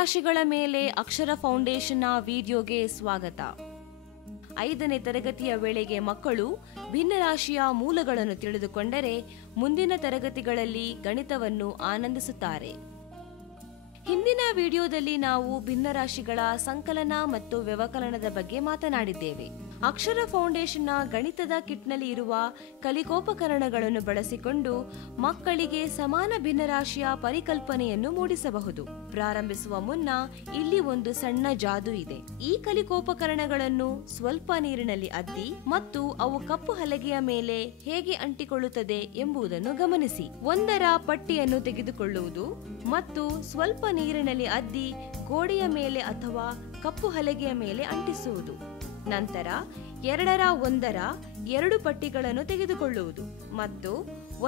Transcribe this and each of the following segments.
ಭಿನ್ನರಾಶಿಗಳ ಮೇಲೆ ಅಕ್ಷರ ಫೌಂಡೇಶನ್ನ ವಿಡಿಯೋಗೆ ಸ್ವಾಗತ. 5ನೇ ತರಗತಿಯ ವೇಳೆಗೆ ಮಕ್ಕಳು ಭಿನ್ನರಾಶಿಯ ಮೂಲಗಳನ್ನು ತಿಳಿದುಕೊಂಡರೆ ಮುಂದಿನ ತರಗತಿಗಳಲ್ಲಿ ಗಣಿತವನ್ನು ಆನಂದಿಸುತ್ತಾರೆ. ಹಿಂದಿನ ವಿಡಿಯೋದಲ್ಲಿ ನಾವು ಭಿನ್ನರಾಶಿಗಳ ಸಂಕಲನ ಮತ್ತು ವ್ಯವಕಲನದ ಬಗ್ಗೆ ಮಾತನಾಡಿದ್ದೇವೆ. ಅಕ್ಷರ ಫೌಂಡೇಶನ್ನ ಗಣಿತದ ಕಿಟ್ನಲ್ಲಿ ಇರುವ ಕಲಿಕೋಪಕರಣಗಳನ್ನು ಬಳಸಿಕೊಂಡು ಮಕ್ಕಳಿಗೆ ಸಮಾನ ಭಿನ್ನರಾಶಿಯ ಪರಿಕಲ್ಪನೆಯನ್ನು ಮೂಡಿಸಬಹುದು. ಪ್ರಾರಂಭಿಸುವ ಮುನ್ನ ಇಲ್ಲಿ ಒಂದು ಸಣ್ಣ ಜಾದು ಇದೆ. ಈ ಕಲಿಕೋಪಕರಣಗಳನ್ನು ಸ್ವಲ್ಪ ನೀರಿನಲ್ಲಿ ಅದ್ದಿ ಮತ್ತು ಅವು ಕಪ್ಪು ಹಲಗೆಯ ಮೇಲೆ ಹೇಗೆ ಅಂಟಿಕೊಳ್ಳುತ್ತದೆ ಎಂಬುದನ್ನು ಗಮನಿಸಿ. ಒಂದರ ಪಟ್ಟಿಯನ್ನು ತೆಗೆದುಕೊಳ್ಳುವುದು ಮತ್ತು ಸ್ವಲ್ಪ ನೀರಿನಲ್ಲಿ ಅದ್ದಿ ಗೋಡೆಯ ಮೇಲೆ ಅಥವಾ ಕಪ್ಪು ಹಲಗೆಯ ಮೇಲೆ ಅಂಟಿಸುವುದು. ನಂತರ ಒಂದರ 2 ಪಟ್ಟಿಗಳನ್ನು ತೆಗೆದುಕೊಳ್ಳುವುದು ಮತ್ತು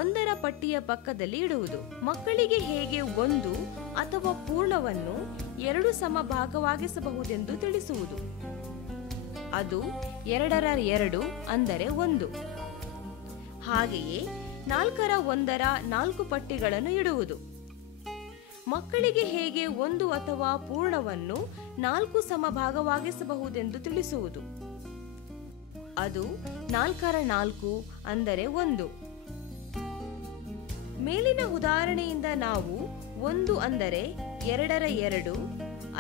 ಒಂದರ ಪಟ್ಟಿಯ ಪಕ್ಕದಲ್ಲಿ ಇಡುವುದು. ಮಕ್ಕಳಿಗೆ ಹೇಗೆ ಒಂದು ಅಥವಾ ಪೂರ್ಣವನ್ನು 2 ಸಮಭಾಗವಾಗಿಸಬಹುದೆಂದು ತಿಳಿಸುವುದು. ಅದು 2ರ 2 ಅಂದರೆ 1. ಹಾಗೆಯೇ 4ರ 1ರ 4 ಪಟ್ಟಿಗಳನ್ನು ಇಡುವುದು. ಮಕ್ಕಳಿಗೆ ಹೇಗೆ ಒಂದು ಅಥವಾ ಪೂರ್ಣವನ್ನು 4 ಸಮಭಾಗವಾಗಿಸಬಹುದೆಂದು ತಿಳಿಸುವುದು. ಅದು 4ರ 4 ಅಂದರೆ 1. ಮೇಲಿನ ಉದಾಹರಣೆಯಿಂದ ನಾವು 1 ಅಂದರೆ 2ರ 2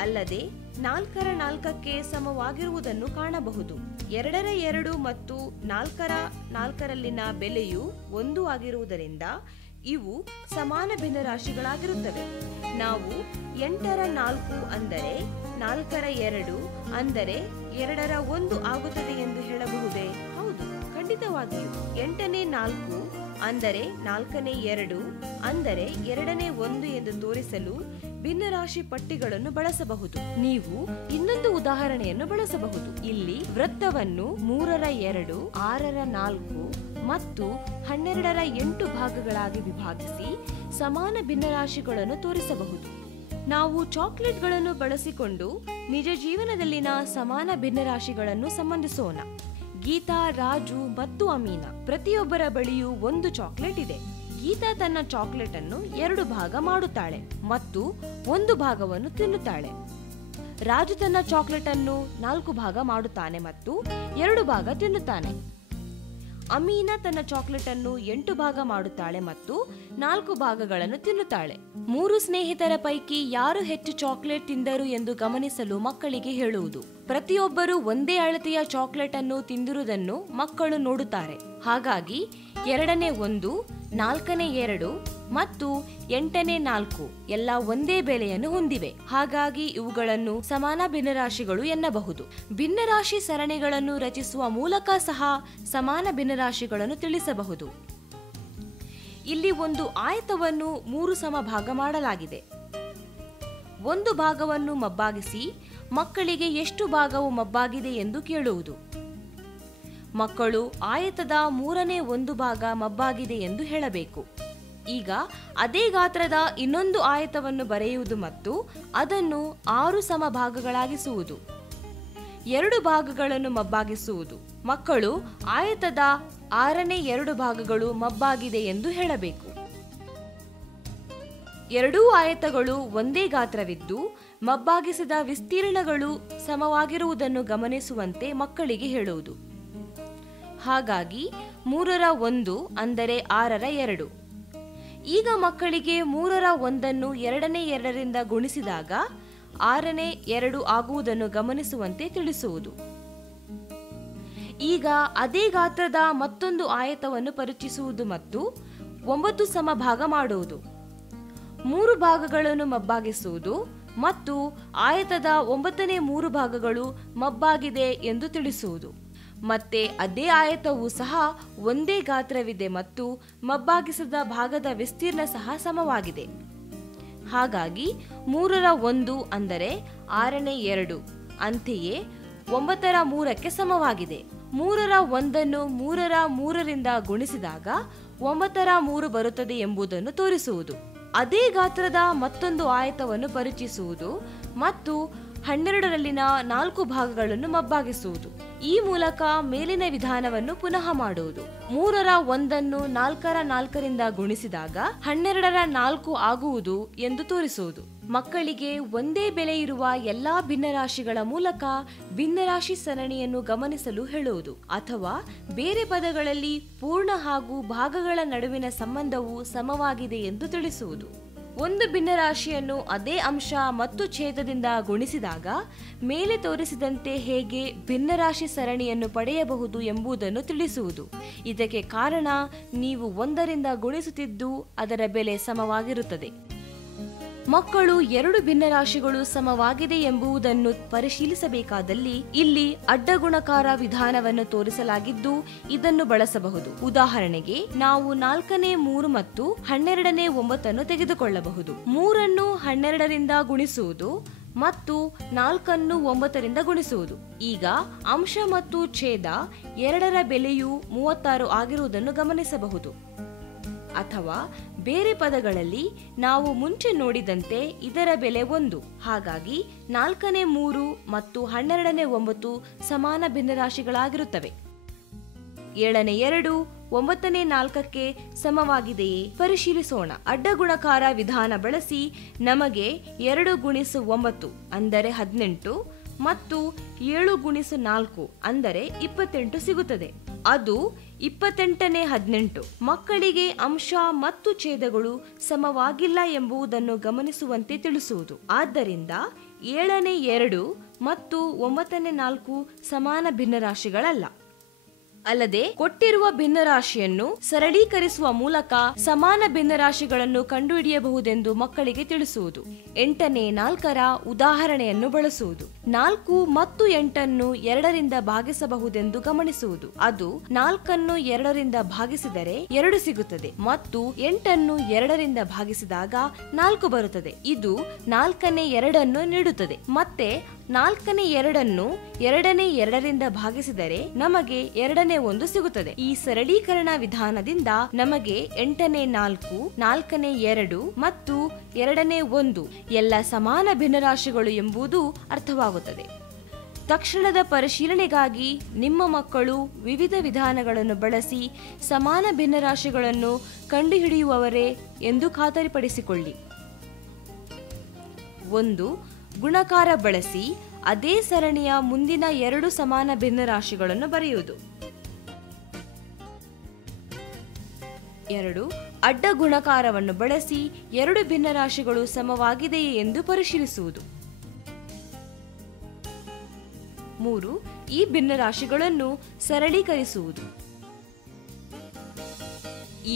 ಅಲ್ಲದೆ 4ರ 4ಕ್ಕೆ ಸಮವಾಗಿರುವುದನ್ನು ಕಾಣಬಹುದು. 2ರ 2 ಮತ್ತು 4ರ 4ರಲ್ಲಿನ ಬೆಲೆಯು 1 ಆಗಿರುವುದರಿಂದ ಇವು ಸಮಾನ ಭಿನ್ನರಾಶಿಗಳಾಗಿರುತ್ತವೆ. ನಾವು 8ರ 4 ಅಂದರೆ 4ರ 2 ಅಂದರೆ 2ರ 1 ಆಗುತ್ತದೆ ಎಂದು ಹೇಳಬಹುದೇ? ಹೌದು, ಖಂಡಿತವಾಗಿಯೂ. 8ನೇ 4 ಅಂದರೆ 4ನೇ 2 ಅಂದರೆ 2ನೇ 1 ಎಂದು ತೋರಿಸಲು ಭಿನ್ನರಾಶಿ ಪಟ್ಟಿಗಳನ್ನು ಬಳಸಬಹುದು. ನೀವು ಇನ್ನೊಂದು ಉದಾಹರಣೆಯನ್ನು ಬಳಸಬಹುದು. ಇಲ್ಲಿ ವೃತ್ತವನ್ನು 3ರ 2, 6ರ 4 ಮತ್ತು 12ರ 8 ಭಾಗಗಳಾಗಿ ವಿಭಾಗಿಸಿ ಸಮಾನ ಭಿನ್ನರಾಶಿಗಳನ್ನು ತೋರಿಸಬಹುದು. ನಾವು ಚಾಕ್ಲೇಟ್ಗಳನ್ನು ಬಳಸಿಕೊಂಡು ನಿಜ ಜೀವನದಲ್ಲಿನ ಸಮಾನ ಭಿನ್ನರಾಶಿಗಳನ್ನು ಸಂಬಂಧಿಸೋಣ. ಗೀತಾ, ರಾಜು ಮತ್ತು ಅಮೀನಾ ಪ್ರತಿಯೊಬ್ಬರ ಬಳಿಯೂ ಒಂದು ಚಾಕ್ಲೇಟ್ ಇದೆ. ಗೀತಾ ತನ್ನ ಚಾಕ್ಲೇಟ್ ಅನ್ನು 2 ಭಾಗ ಮಾಡುತ್ತಾಳೆ ಮತ್ತು 1 ಭಾಗವನ್ನು ತಿನ್ನುತ್ತಾಳೆ. ರಾಜು ತನ್ನ ಚಾಕ್ಲೇಟ್ ಅನ್ನು 4 ಭಾಗ ಮಾಡುತ್ತಾನೆ ಮತ್ತು 2 ಭಾಗ ತಿನ್ನುತ್ತಾನೆ. ಅಮೀನಾ ತನ್ನ ಚಾಕ್ಲೇಟ್ ಅನ್ನು 8 ಭಾಗ ಮಾಡುತ್ತಾಳೆ ಮತ್ತು 4 ಭಾಗಗಳನ್ನು ತಿನ್ನುತ್ತಾಳೆ. 3 ಸ್ನೇಹಿತರ ಪೈಕಿ ಯಾರು ಹೆಚ್ಚು ಚಾಕ್ಲೇಟ್ ತಿಂದರು ಎಂದು ಗಮನಿಸಲು ಮಕ್ಕಳಿಗೆ ಹೇಳುವುದು. ಪ್ರತಿಯೊಬ್ಬರು ಒಂದೇ ಅಳತೆಯ ಚಾಕ್ಲೇಟ್ ಅನ್ನು ತಿಂದಿರುವುದನ್ನು ಮಕ್ಕಳು ನೋಡುತ್ತಾರೆ. ಹಾಗಾಗಿ 2ನೇ 1, 4ನೇ 2 ಮತ್ತು 8ನೇ 4 ಎಲ್ಲ ಒಂದೇ ಬೆಲೆಯನ್ನು ಹೊಂದಿವೆ. ಹಾಗಾಗಿ ಇವುಗಳನ್ನು ಸಮಾನ ಭಿನ್ನರಾಶಿಗಳು ಎನ್ನಬಹುದು. ಭಿನ್ನರಾಶಿ ಸರಣಿಗಳನ್ನು ರಚಿಸುವ ಮೂಲಕ ಸಹ ಸಮಾನ ಭಿನ್ನರಾಶಿಗಳನ್ನು ತಿಳಿಸಬಹುದು. ಇಲ್ಲಿ ಒಂದು ಆಯತವನ್ನು 3 ಸಮಭಾಗ ಮಾಡಲಾಗಿದೆ. ಒಂದು ಭಾಗವನ್ನು ಮಬ್ಬಾಗಿಸಿ ಮಕ್ಕಳಿಗೆ ಎಷ್ಟು ಭಾಗವು ಮಬ್ಬಾಗಿದೆ ಎಂದು ಕೇಳುವುದು. ಮಕ್ಕಳು ಆಯತದ 3ನೇ 1 ಭಾಗ ಮಬ್ಬಾಗಿದೆ ಎಂದು ಹೇಳಬೇಕು. ಈಗ ಅದೇ ಗಾತ್ರದ ಇನ್ನೊಂದು ಆಯತವನ್ನು ಬರೆಯುವುದು ಮತ್ತು ಅದನ್ನು 6 ಸಮಭಾಗಗಳಾಗಿಸುವುದು. 2 ಭಾಗಗಳನ್ನು ಮಬ್ಬಾಗಿಸುವುದು. ಮಕ್ಕಳು ಆಯತದ 6ನೇ 2 ಭಾಗಗಳು ಮಬ್ಬಾಗಿದೆ ಎಂದು ಹೇಳಬೇಕು. 2 ಆಯತಗಳು ಒಂದೇ ಗಾತ್ರವಿದ್ದು ಮಬ್ಬಾಗಿಸಿದ ವಿಸ್ತೀರ್ಣಗಳು ಸಮವಾಗಿರುವುದನ್ನು ಗಮನಿಸುವಂತೆ ಮಕ್ಕಳಿಗೆ ಹೇಳುವುದು. ಹಾಗಾಗಿ 3ರ 1 ಅಂದರೆ 6ರ 2. ಈಗ ಮಕ್ಕಳಿಗೆ 3ರ 1ನ್ನು 2ನೇ 2ರಿಂದ ಗುಣಿಸಿದಾಗ 6ನೇ 2 ಆಗುವುದನ್ನು ಗಮನಿಸುವಂತೆ ತಿಳಿಸುವುದು. ಈಗ ಅದೇ ಗಾತ್ರದ ಮತ್ತೊಂದು ಆಯತವನ್ನು ಪರಿಚಯಿಸುವುದು ಮತ್ತು 9 ಸಮಭಾಗ ಮಾಡುವುದು. 3 ಭಾಗಗಳನ್ನು ಮಬ್ಬಾಗಿಸುವುದು ಮತ್ತು ಆಯತದ 9ನೇ 3 ಭಾಗಗಳು ಮಬ್ಬಾಗಿದೆ ಎಂದು ತಿಳಿಸುವುದು. ಮತ್ತೆ ಅದೇ ಆಯತವೂ ಸಹ ಒಂದೇ ಗಾತ್ರವಿದೆ ಮತ್ತು ಮಬ್ಬಾಗಿಸಿದ ಭಾಗದ ವಿಸ್ತೀರ್ಣ ಸಹ ಸಮವಾಗಿದೆ. ಹಾಗಾಗಿ 3ರ 1 ಅಂದರೆ 6ನೇ 2 ಅಂತೆಯೇ 9ರ 3ಕ್ಕೆ ಸಮವಾಗಿದೆ. 3ರ 1ನ್ನು 3ರ 3ರಿಂದ ಗುಣಿಸಿದಾಗ 9ರ 3 ಬರುತ್ತದೆ ಎಂಬುದನ್ನು ತೋರಿಸುವುದು. ಅದೇ ಗಾತ್ರದ ಮತ್ತೊಂದು ಆಯತವನ್ನು ಪರಿಚಯಿಸುವುದು ಮತ್ತು 12ರಲ್ಲಿನ 4 ಭಾಗಗಳನ್ನು ಮಬ್ಬಾಗಿಸುವುದು. ಈ ಮೂಲಕ ಮೇಲಿನ ವಿಧಾನವನ್ನು ಪುನಃ ಮಾಡುವುದು. 3ರ 1ನ್ನು 4ರ 4ರಿಂದ ಗುಣಿಸಿದಾಗ 12ರ 4 ಆಗುವುದು ಎಂದು ತೋರಿಸುವುದು. ಮಕ್ಕಳಿಗೆ ಒಂದೇ ಬೆಲೆ ಇರುವ ಎಲ್ಲಾ ಭಿನ್ನರಾಶಿಗಳ ಮೂಲಕ ಭಿನ್ನರಾಶಿ ಸರಣಿಯನ್ನು ಗಮನಿಸಲು ಹೇಳುವುದು, ಅಥವಾ ಬೇರೆ ಪದಗಳಲ್ಲಿ ಪೂರ್ಣ ಹಾಗೂ ಭಾಗಗಳ ನಡುವಿನ ಸಂಬಂಧವು ಸಮವಾಗಿದೆ ಎಂದು ತಿಳಿಸುವುದು. ಒಂದು ಭಿನ್ನರಾಶಿಯನ್ನು ಅದೇ ಅಂಶ ಮತ್ತು ಛೇದದಿಂದ ಗುಣಿಸಿದಾಗ ಮೇಲೆ ತೋರಿಸಿದಂತೆ ಹೇಗೆ ಭಿನ್ನರಾಶಿ ಸರಣಿಯನ್ನು ಪಡೆಯಬಹುದು ಎಂಬುದನ್ನು ತಿಳಿಸುವುದು. ಇದಕ್ಕೆ ಕಾರಣ ನೀವು 1ರಿಂದ ಗುಣಿಸುತ್ತಿದ್ದು ಅದರ ಬೆಲೆ ಸಮವಾಗಿರುತ್ತದೆ. ಮಕ್ಕಳು 2 ಭಿನ್ನರಾಶಿಗಳು ಸಮವಾಗಿದೆ ಎಂಬುದನ್ನು ಪರಿಶೀಲಿಸಬೇಕಾದಲ್ಲಿ ಇಲ್ಲಿ ಅಡ್ಡಗುಣಕಾರ ವಿಧಾನವನ್ನು ತೋರಿಸಲಾಗಿದ್ದು ಇದನ್ನು ಬಳಸಬಹುದು. ಉದಾಹರಣೆಗೆ ನಾವು 4ನೇ 3 ಮತ್ತು 12ನೇ 9 ತೆಗೆದುಕೊಳ್ಳಬಹುದು. 3 12ರಿಂದ ಗುಣಿಸುವುದು ಮತ್ತು 4 9ರಿಂದ ಗುಣಿಸುವುದು. ಈಗ ಅಂಶ ಮತ್ತು ಛೇದ 2ರ ಬೆಲೆಯು 36 ಆಗಿರುವುದನ್ನು ಗಮನಿಸಬಹುದು. ಅಥವಾ ಬೇರೆ ಪದಗಳಲ್ಲಿ ನಾವು ಮುಂಚೆ ನೋಡಿದಂತೆ ಇದರ ಬೆಲೆ 1. ಹಾಗಾಗಿ 4ನೇ 3 ಮತ್ತು 12ನೇ 9 ಸಮಾನ ಭಿನ್ನರಾಶಿಗಳಾಗಿರುತ್ತವೆ. 7ನೇ 2 9ನೇ 4ಕ್ಕೆ ಸಮವಾಗಿದೆಯೇ ಪರಿಶೀಲಿಸೋಣ. ಅಡ್ಡಗುಣಕಾರ ವಿಧಾನ ಬಳಸಿ ನಮಗೆ 2 × 9 ಅಂದರೆ 18 ಮತ್ತು 7 × 4 ಅಂದರೆ 28 ಸಿಗುತ್ತದೆ. ಅದು 28ನೇ 18. ಮಕ್ಕಳಿಗೆ ಅಂಶ ಮತ್ತು ಛೇದಗಳು ಸಮವಾಗಿಲ್ಲ ಎಂಬುದನ್ನು ಗಮನಿಸುವಂತೆ ತಿಳಿಸುವುದು. ಆದ್ದರಿಂದ 7ನೇ 2 ಮತ್ತು 9ನೇ 4 ಸಮಾನ ಭಿನ್ನರಾಶಿಗಳಲ್ಲ. ಅಲ್ಲದೆ ಕೊಟ್ಟಿರುವ ಭಿನ್ನರಾಶಿಯನ್ನು ಸರಳೀಕರಿಸುವ ಮೂಲಕ ಸಮಾನ ಭಿನ್ನರಾಶಿಗಳನ್ನು ಕಂಡುಹಿಡಿಯಬಹುದೆಂದು ಮಕ್ಕಳಿಗೆ ತಿಳಿಸುವುದು. 8ನೇ 4ರ ಉದಾಹರಣೆಯನ್ನು ಬಳಸುವುದು. 4 ಮತ್ತು 8 2ರಿಂದ ಭಾಗಿಸಬಹುದೆಂದು ಗಮನಿಸುವುದು. ಅದು 4 2ರಿಂದ ಭಾಗಿಸಿದರೆ 2 ಸಿಗುತ್ತದೆ ಮತ್ತು 8 2ರಿಂದ ಭಾಗಿಸಿದಾಗ 4 ಬರುತ್ತದೆ. ಇದು 4ನೇ 2 ನೀಡುತ್ತದೆ. ಮತ್ತೆ 4ನೇ 2 2ನೇ 2ರಿಂದ ಭಾಗಿಸಿದರೆ ನಮಗೆ 2ನೇ 1 ಸಿಗುತ್ತದೆ. ಈ ಸರಳೀಕರಣ ವಿಧಾನದಿಂದ ನಮಗೆ 8ನೇ 4, 4ನೇ 2 ಮತ್ತು 2ನೇ 1 ಎಲ್ಲ ಸಮಾನ ಭಿನ್ನರಾಶಿಗಳು ಎಂಬುದು ಅರ್ಥವಾಗುತ್ತದೆ. ತಕ್ಷಣದ ಪರಿಶೀಲನೆಗಾಗಿ ನಿಮ್ಮ ಮಕ್ಕಳು ವಿವಿಧ ವಿಧಾನಗಳನ್ನು ಬಳಸಿ ಸಮಾನ ಭಿನ್ನರಾಶಿಗಳನ್ನು ಕಂಡುಹಿಡಿಯುವವರೇ ಎಂದು ಖಾತರಿಪಡಿಸಿಕೊಳ್ಳಿ. 1. ಗುಣಕಾರ ಬಳಸಿ ಅದೇ ಸರಣಿಯ ಮುಂದಿನ 2 ಸಮಾನ ಭಿನ್ನರಾಶಿಗಳನ್ನು ಬರೆಯುವುದು. 2. ಅಡ್ಡ ಗುಣಕಾರವನ್ನು ಬಳಸಿ 2 ಭಿನ್ನರಾಶಿಗಳು ಸಮವಾಗಿದೆಯೇ ಎಂದು ಪರಿಶೀಲಿಸುವುದು. 3. ಈ ಭಿನ್ನರಾಶಿಗಳನ್ನು ಸರಳೀಕರಿಸುವುದು.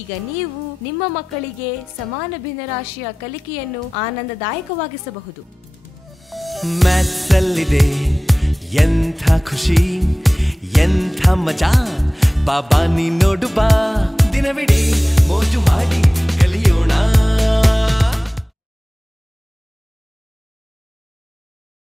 ಈಗ ನೀವು ನಿಮ್ಮ ಮಕ್ಕಳಿಗೆ ಸಮಾನ ಭಿನ್ನರಾಶಿಯ ಕಲಿಕೆಯನ್ನು ಆನಂದದಾಯಕವಾಗಿಸಬಹುದು. ಮ್ಯಾಥ್ಸ್ ಅಲ್ಲಿದೆ ಎಂಥ ಖುಷಿ, ಎಂಥ ಮಜಾ, ಬಾಬಾ ನೀ ನೋಡು ಬಾ.